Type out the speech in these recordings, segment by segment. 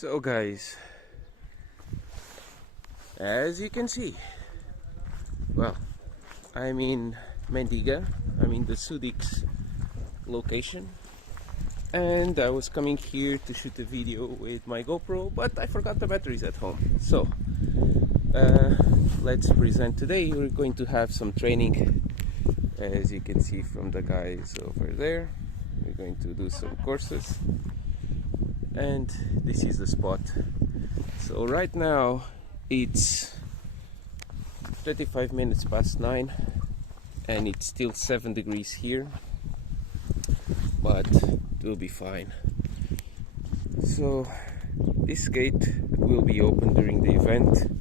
So guys, as you can see, well, I'm in Mendiga, I'm in the Sudics location, and I was coming here to shoot a video with my GoPro, but I forgot the batteries at home. So let's present today. We're going to have some training, as you can see from the guys over there. We're going to do some courses, and this is the spot. So right now it's 35 minutes past 9 and it's still 7 degrees here, but it will be fine. So this gate will be open during the event.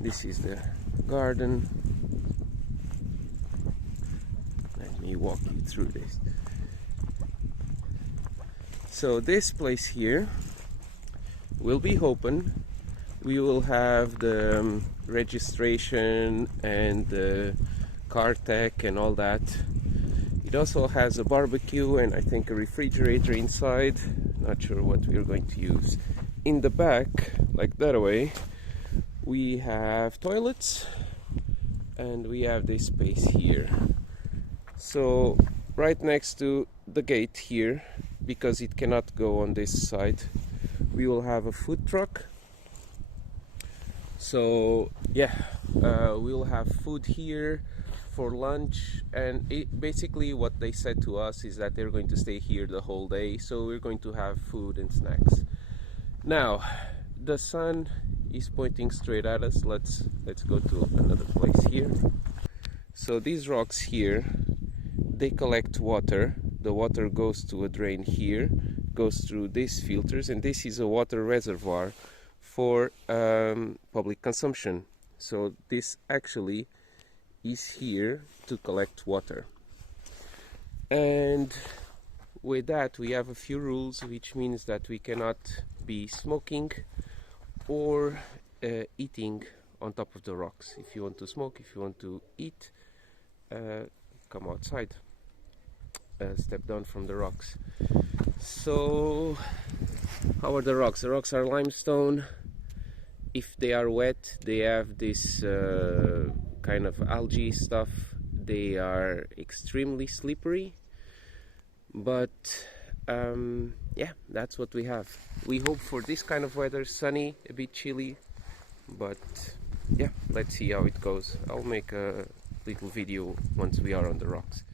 This is the garden. Let me walk you through this. So this place here will be open. We will have the registration and the car tech and all that. It also has a barbecue and I think a refrigerator inside. Not sure what we're going to use. In the back, like that way, we have toilets and we have this space here. So right next to the gate here, because it cannot go on this side, we will have a food truck. So yeah, we'll have food here for lunch, and basically what they said to us is that they're going to stay here the whole day, so we're going to have food and snacks. Now the sun is pointing straight at us. Let's go to another place here. So these rocks here, they collect water. The water goes to a drain here, goes through these filters, and this is a water reservoir for public consumption. So this actually is here to collect water. And with that we have a few rules, which means that we cannot be smoking or eating on top of the rocks. If you want to smoke, if you want to eat, come outside. Step down from the rocks. So how are the rocks? The rocks are limestone. If they are wet, they have this kind of algae stuff. They are extremely slippery, but yeah, that's what we have. We hope for this kind of weather, sunny, a bit chilly, but yeah, let's see how it goes. I'll make a little video once we are on the rocks.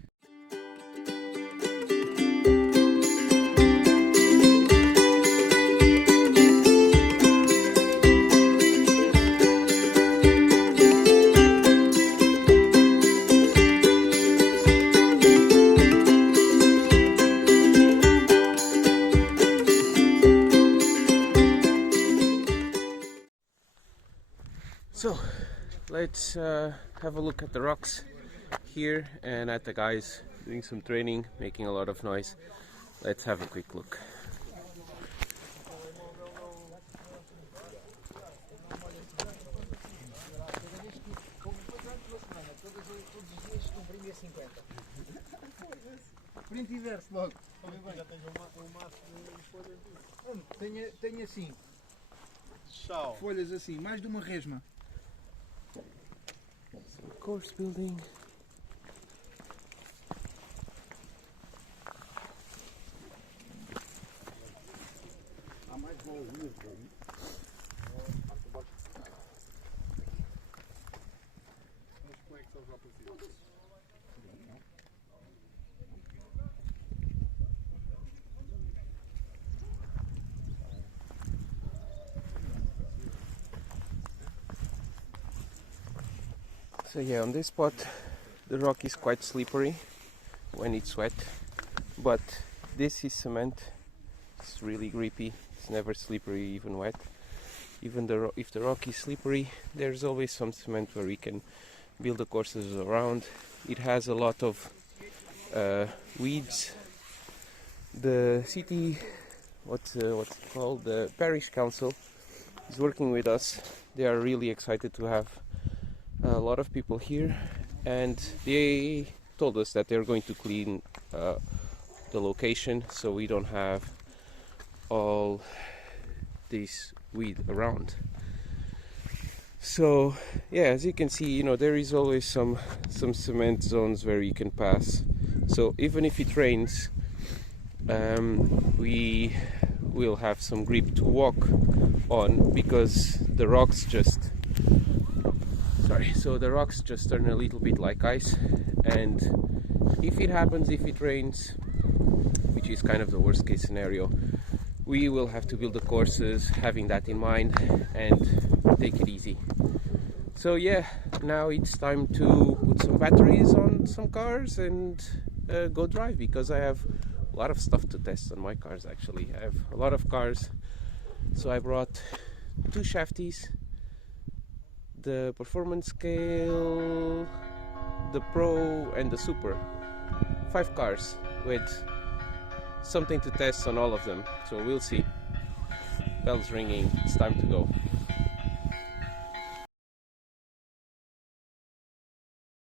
So let's have a look at the rocks here and at the guys doing some training, making a lot of noise. Let's have a quick look. Frente e verso logo. Tenho assim. Folhas assim, mais de uma resma. Course building. Há mais bolas mesmo. So yeah, on this spot the rock is quite slippery when it's wet, but this is cement. It's really grippy. It's never slippery even wet. Even if the rock is slippery, there's always some cement where we can build the courses around. It has a lot of weeds. The city, what's it called, the parish council is working with us. They are really excited to have a lot of people here, and they told us that they're going to clean the location so we don't have all this weed around. So yeah, as you can see, you know, there is always some cement zones where you can pass. So even if it rains, we will have some grip to walk on, because the rocks just turn a little bit like ice. And if it happens, if it rains, which is kind of the worst case scenario, we will have to build the courses having that in mind and take it easy. So yeah, now it's time to put some batteries on some cars and go drive, because I have a lot of stuff to test on my cars. Actually, I have a lot of cars, so I brought 2 shafties, the performance scale, the Pro and the Super. 5 cars with something to test on all of them, so we'll see. Bell's ringing, it's time to go.